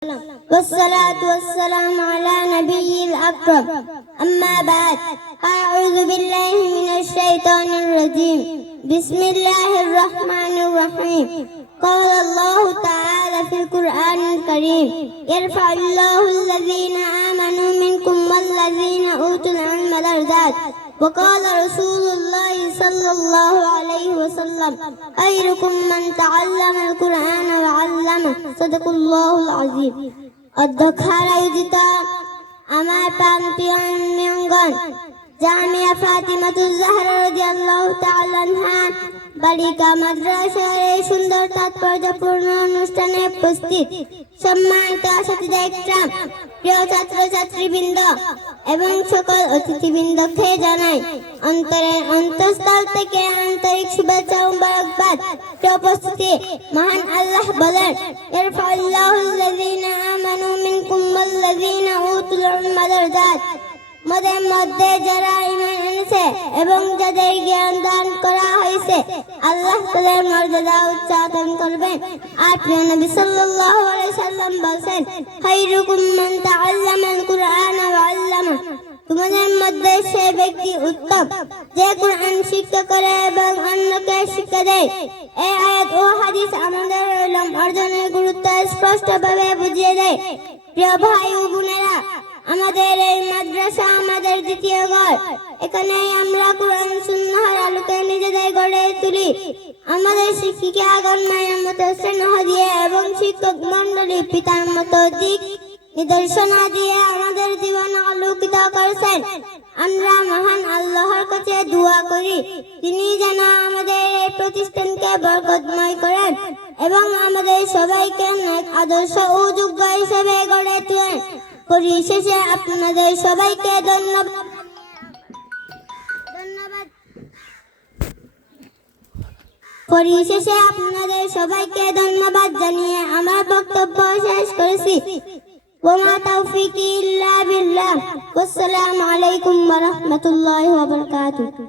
والصلاة والسلام على نبي الأكرم أما بعد أعوذ بالله من الشيطان الرجيم بسم الله الرحمن الرحيم قال الله تعالى في القرآن الكريم يرفع الله الذين آمنوا منكم والذين أوتوا العلم درجات وقال رسول الله صلى الله عليه وسلم خيركم من تعلم القرآن وعلمه صدق الله العظيم অধ্যক্ষারায়োজিত আমার প্রান্তীয় অঙ্গন জামিয়া ফাতিমাতুজ জাহরা রাদিয়াল্লাহু তাআলা আনহা বালিকা মাদ্রাসার এই সুন্দর তাৎপর্যপূর্ণ অনুষ্ঠানে উপস্থিত সম্মানিত অতিথিরা, প্রিয় ছাত্রছাত্রীবৃন্দ এবং সকল অতিথিবৃন্দকে জানাই অন্তরের অন্তঃস্থল থেকে আন্তরিক শুভেচ্ছা ও মোবারকবাদ। উপস্থিতি মহান আল্লাহ বলেন, ইয়ারফাউল্লাহুল্লাযীনা আমানু মিনকুম ওয়াল্লাযীনা উতুল ইলমা দারাজাত। আমাদের মধ্যে যারা ঈমান এনেছে এবং যাদের জ্ঞান দান করা হয়েছে আল্লাহ তাদের মর্যাদা উচ্চারণ করবেন। আর প্রিয় নবী সাল্লাল্লাহু আলাইহি সাল্লাম বলেন, খায়রুকুম মান তাআল্লামাল কুরআন ওয়া আল্লামা। তোমাদের মধ্যে সে ব্যক্তি উত্তম যে কুরআন শিক্ষা করে এবং অন্যকে শিক্ষা দেয়। এই আয়াত ও হাদিস আমাদের ইলম অর্জনের গুরুত্ব স্পষ্টভাবে বুঝিয়ে দেয়। প্রিয় ভাই ও বোনেরা, আমাদের এই মাদ্রাসা আমাদের দ্বিতীয় ঘর। এখানে আমরা কোরআন সুন্নাহর আলোকে নিজেদের গড়ে তুলি। আমাদের শিক্ষিকাগণ মায়ের মতো স্নেহ দিয়ে এবং শিক্ষক মন্ডলী পিতার মতো দিক নির্দেশনা দিয়ে আমাদের জীবন আলোকিত করেছেন। আমরা মহান আল্লাহর কাছে দোয়া করি তিনি যেন আমাদের এই প্রতিষ্ঠানকে বরকতময় করেন এবং আমাদের সবাইকে নেক আদর্শ ও যোগ্য হিসেবে গড়ে তোলেন। পরিশেষে আপনাদের সবাইকে ধন্যবাদ জানিয়ে আমার বক্তব্য শেষ করেছি। ওয়া তাওফীকি ইল্লা বিল্লাহ। আসসালামু আলাইকুম ওয়া রাহমাতুল্লাহি ওয়া বারাকাতুহু।